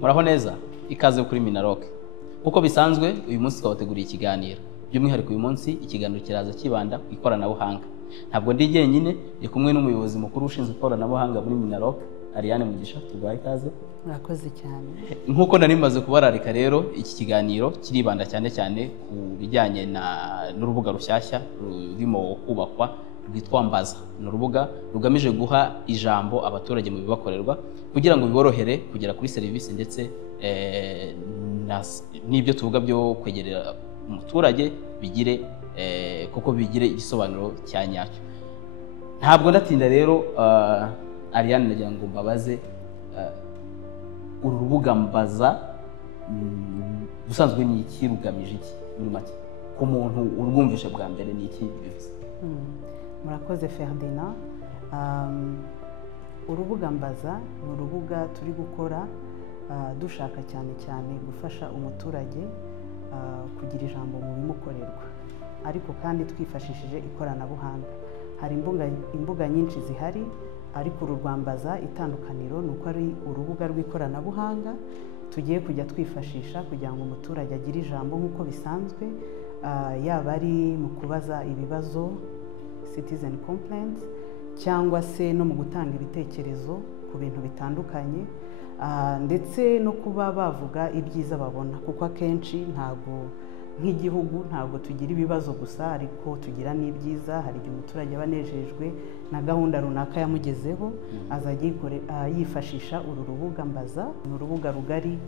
muraho neza ikaze kuri Minaloc. Uko bisanzwe uyu munsi twabateguriye ikiganiro. By'umwihariko uyu munsi ikiganiro kiraza kibanda ku ikoranabuhanga. Ntabwo ndi jyenyine, ndi kumwe n'umuyobozi mukuru ushinzwe ikoranabuhanga muri Minaloc, Ariane Mugisha. Tubaye ikaze. Murakoze cyane. Nkuko nari maze kubararika rero, iki kiganiro kiribanda cyane cyane ku bijyanye n'urubuga rushyashya rurimo kubakwa rwitwa Mbaza. Ni urubuga rugamije guha ijambo abaturage mu bibakorerwa kugira ngo biborohere kugera kuri serivisi ndetse n'ibyo tuvuga byo kwegerera umuturage bigire kuko bigire igisobanuro cya nyacyo. Ntabwo ndatinda rero, Ariane nagira ngo mbabaze uru rubuga Mbaza ubusanzwe ni iki, rugamije iki muri make ku muntu urwumvishe bwa mbere, ni iki bivuze? Murakoze Ferdinand. Urubuga Mbaza ni urubuga turi gukora dushaka cyane cyane gufasha umuturage kugira ijambo mu bimukorerwa, ariko kandi twifashishije ikoranabuhanga. Hari imbuga nyinshi zihari, ariko uru rwa Mbaza itandukaniro ni uko ari urubuga rw'ikoranabuhanga tugiye kujya twifashisha kugira ngo umuturage agire ijambo nk'uko bisanzwe, yaba ari mu kubaza ibibazo citizen complaints, cyangwa se no mu gutanga ibitekerezo ku bintu bitandukanye, ndetse no kuba bavuga ibyiza babona, kuko akenshi ntabwo nk'igihugu ntabwo tugira ibibazo gusa, ariko tugira n'ibyiza. Hari igihe umuturage aba anejejwe na gahunda runaka yamugezeho, azajya yifashisha uru rubuga Mbaza. Ni urubuga rugari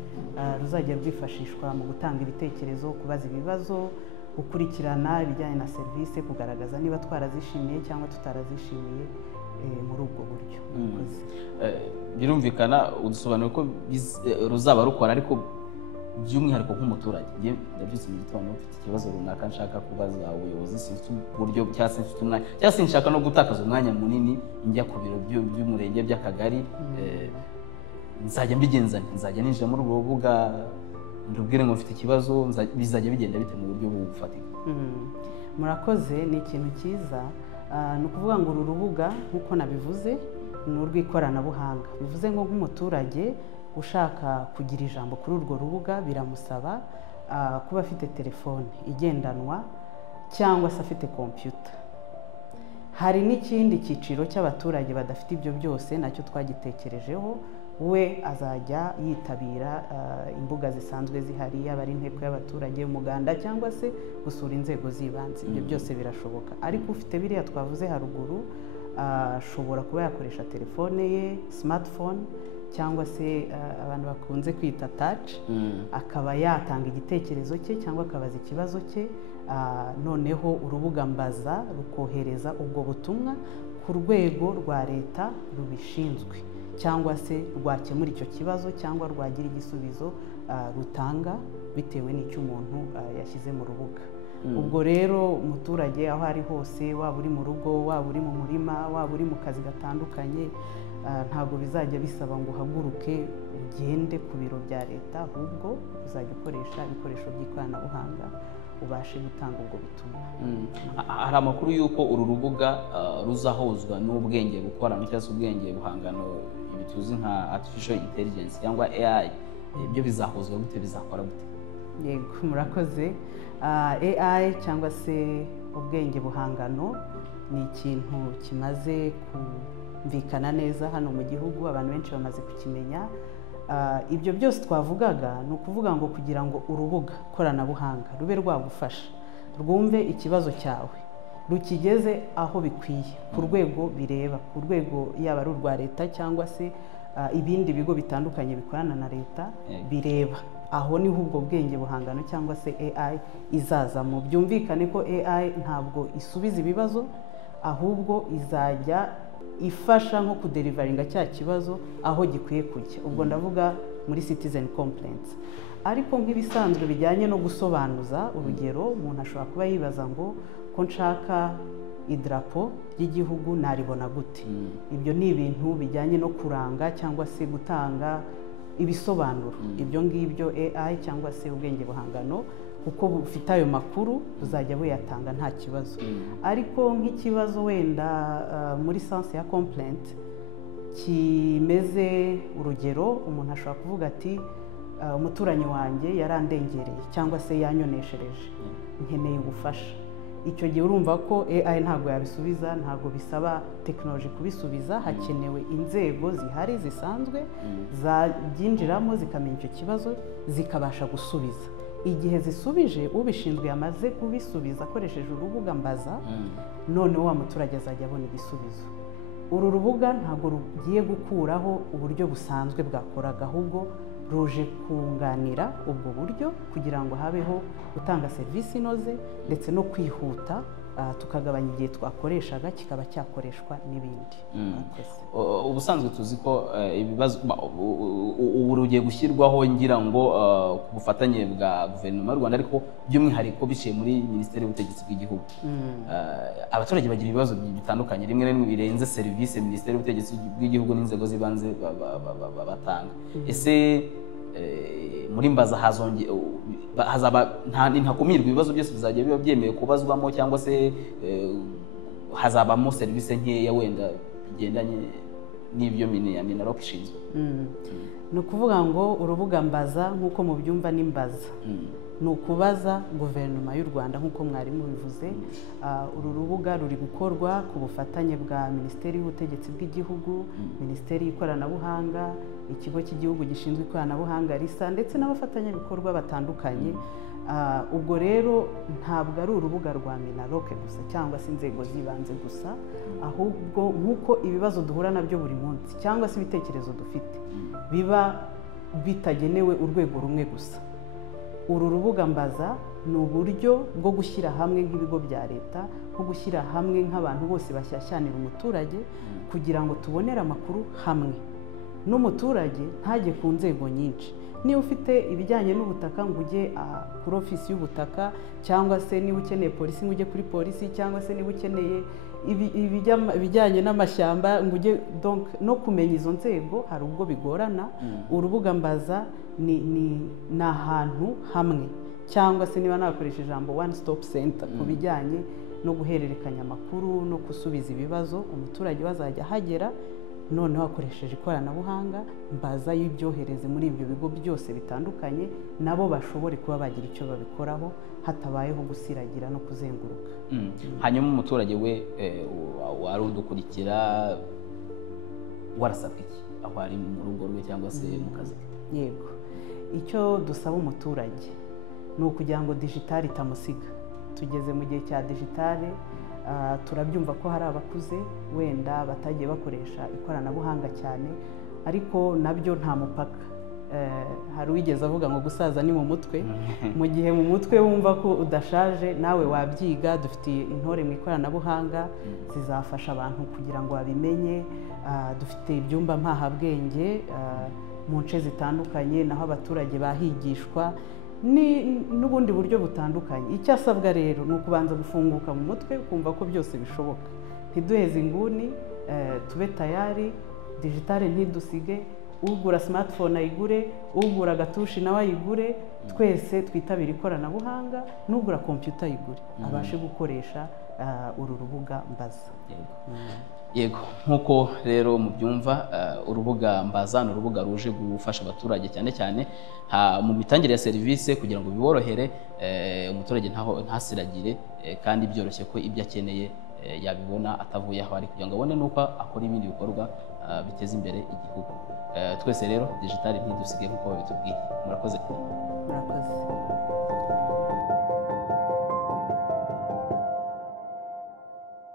ruzajya rwifashishwa mu gutanga ibitekerezo, kubaza ibibazo, gukurikirana ibijyanye na serivisi, kugaragaza niba twarazishimiye cyangwa tutarazishimiye muri ubwo buryo. Birumvikana udusobanuro ko ruzaba rukora, ariko by'umwihariko nk'umuturage ndabyutse mu gitondo mfite ikibazo runaka nshaka kubaza ubuyobozi, sinzi uburyo cyangwa se mfite umwanya cyangwa se nshaka no gutakaza umwanya munini njya ku biro by'umurenge by'akagari, nzajya mbigenza nzajya ninjira muri urwo rubuga ndubwire ngo mfite ikibazo, bizajya bigenda bite mu buryo bufatika? Murakoze, ni ikintu cyiza. Ni ukuvuga ngo uru rubuga nk'uko nabivuze ni urw'ikoranabuhanga. Bivuze ngo nk'umuturage ushaka kugira ijambo kuri urwo rubuga biramusaba kuba afite telefone igendanwa cyangwa se afite kompiyuta. Hari n'ikindi cyiciro cy'abaturage badafite ibyo byose, nacyo twagitekerejeho. We azajya yitabira imbuga zisanzwe zihari, yaba ari inteko y'abaturage, umuganda, cyangwa se gusura inzego z'ibanze. Ibyo byose birashoboka, ariko ufite biriya twavuze haruguru ashobora kuba yakoresha telefone ye, smartphone, cyangwa se abantu bakunze kwita touch, akaba yatanga igitekerezo cye cyangwa akabaza ikibazo cye. Noneho urubuga Mbaza rukohereza ubwo butumwa ku rwego rwa leta rubishinzwe, cyangwa se rwakemura icyo kibazo cyangwa rwagira igisubizo rutanga bitewe n'icyo umuntu yashyize mu rubuga. Ubwo rero umuturage aho ari hose, waba uri mu rugo, waba uri mu murima, waba uri mu kazi gatandukanye, ntabwo bizajya bisaba ngo uhaguruke ugende ku biro bya leta, ahubwo uzajya ukoresha ibikoresho by'ikoranabuhanga ubashe gutanga ubwo butumwa. Hari amakuru y'uko uru rubuga ruzahuzwa n'ubwenge bukorano cyangwa se ubwenge buhangano, ibi tuzi nka artificial intelligence cyangwa AI. Ibyo bizahuzwa gute, bizakora gute? Yego, murakoze. AI cyangwa se ubwenge buhangano ni ikintu kimaze kumvikana neza hano mu gihugu, abantu benshi bamaze kukimenya. Ibyo byose twavugaga ni ukuvuga ngo kugira ngo urubuga koranabuhanga rube rwagufasha, rwumve ikibazo cyawe, rukigeze aho bikwiye ku rwego bireba, ku rwego yaba ari urwa leta cyangwa se ibindi bigo bitandukanye bikorana na leta bireba. Aho niho ubwo bwenge buhangano cyangwa se AI izazamo. Byumvikane ko AI ntabwo isubiza ibibazo, ahubwo izajya ifasha nko kuderivaringa cya kibazo aho gikwiye kujya. Ubwo ndavuga muri citizen complaints. Ariko nk'ibisanzwe bijyanye no gusobanuza, urugero umuntu ashobora kuba yibaza ngo ko nshaka idarapo ry'igihugu naribona gute? Ibyo ni ibintu bijyanye no kuranga cyangwa se gutanga ibisobanuro. Ibyo ngibyo AI cyangwa se ubwenge buhangano kuko bufite ayo makuru buzajya buyatanga nta kibazo. Ariko nk'ikibazo wenda muri sense ya complaint, kimeze urugero umuntu ashobora kuvuga ati umuturanyi wanjye yarandengereye cyangwa se yanyoneshereje nkeneye ubufasha. Icyo gihe urumva ko AI ntabwo yabisubiza, ntabwo bisaba tekinoloji kubisubiza, hakenewe inzego zihari zisanzwe zabyinjiramo zikamenya icyo kibazo zikabasha gusubiza. Igihe zisubije ubishinzwe yamaze kubisubiza akoresheje urubuga mbaza, noneho wa muturage azajya abona igisubizo. Uru rubuga ntabwo rugiye gukuraho uburyo busanzwe bwakoraga, ahubwo ruje kunganira ubwo buryo kugira ngo habeho gutanga serivisi inoze ndetse no kwihuta, tukagabanya igihe twakoreshaga kikaba cyakoreshwa n'ibindi. Ubusanzwe tuzi ko ibibazo ubu rugiye gushyirwaho ngira ngo ku bufatanye bwa guverinoma y'u Rwanda, ariko by'umwihariko biciye muri Minisiteri y'Ubutegetsi bw'Igihugu. Abaturage bagira ibibazo bitandukanye, rimwe na rimwe birenze serivisi Minisiteri y'Ubutegetsi bw'Igihugu n'inzego z'ibanze batanga. Ese muri mbaza ntakumirwa ibibazo byose bizajya biba byemewe kubazwamo, cyangwa se hazabamo serivisi nkeya wenda bigendanye n'ibyo Minaloc ishinzwe? Ni ukuvuga ngo urubuga mbaza nk'uko mubyumva ni mbaza, ni ukubaza guverinoma y'u Rwanda nk'uko mwarimu bivuze. Uru rubuga ruri gukorwa ku bufatanye bwa Minisiteri y'Ubutegetsi bw'Igihugu, Minisiteri y'Ikoranabuhanga, Ikigo cy'Igihugu gishinzwe ikoranabuhanga RISA ndetse n'abafatanyabikorwa batandukanye. Ubwo rero ntabwo ari urubuga rwa Minaloc gusa cyangwa se inzego z'ibanze gusa, ahubwo nk'uko ibibazo duhura nabyo buri munsi cyangwa se ibitekerezo dufite biba bitagenewe urwego rumwe gusa. Uru rubuga mbaza ni uburyo bwo gushyira hamwe nk'ibigo bya leta, nko gushyira hamwe nk'abantu bose bashyashyanira umuturage kugira ngo tubonere amakuru hamwe, n'umuturage ntajye ku nzego nyinshi. Niba ufite ibijyanye n'ubutaka ngo ujye kuri ofisi y'ubutaka, cyangwa se niba ukeneye polisi ngo ujye kuri polisi, cyangwa se niba ukeneye ibijyanye n'amashyamba ngo ujye, no kumenya izo nzego hari ubwo bigorana. Urubuga mbaza ni ahantu hamwe, cyangwa se niba nakoresha ijambo one stop center ku bijyanye no guhererekanya amakuru no gusubiza ibibazo, umuturage bazajya ahagera noneho akoresheje ikoranabuhanga mbaza y'ibyohereze muri ibyo bigo byose bitandukanye, nabo bashobore kuba bagira icyo babikoraho hatabayeho gusiragira no kuzenguruka. Hanyuma umuturage we wari udukurikira warasabwe iki aho ari mu rugo rwe cyangwa se mu kazi ke? Yego, icyo dusaba umuturage ni ukugira ngo digitali itamusiga. Tugeze mu gihe cya digitali, turabyumva ko hari abakuze wenda batagiye bakoresha ikoranabuhanga cyane, ariko nabyo nta mupaka. Hari uwigeze avuga ngo gusaza ni mu mutwe. Mu gihe mu mutwe wumva ko udashaje nawe wabyiga. Dufitiye intore mu ikoranabuhanga zizafasha abantu kugira ngo babimenye. Dufite ibyumba mpahabwenge mu nce zitandukanye, naho abaturage bahigishwa n'ubundi buryo butandukanye. Icyo asabwa rero ni ukubanza gufunguka mu mutwe, ukumva ko byose bishoboka, ntiduheze inguni, tube tayari, digitale ntidusige. Ugura smartphone ayigure, ugura agatushi nawe ayigure, twese twitabira ikoranabuhanga, n'ugura computer ayigure abashe gukoresha uru rubuga mbaza. Yego, nk'uko rero mubyumva, urubuga mbaza ni urubuga ruje gufasha abaturage cyane cyane mu mitangire ya serivisi kugira ngo biborohere, umuturage ntasiragire, kandi byoroshye ko ibyo akeneye yabibona atavuye aho ari, kugira ngo abone n'uko akora ibindi bikorwa biteza imbere igihugu. Twese rero digitali ntidusige nk'uko babitubwiye. Murakoze. Murakoze.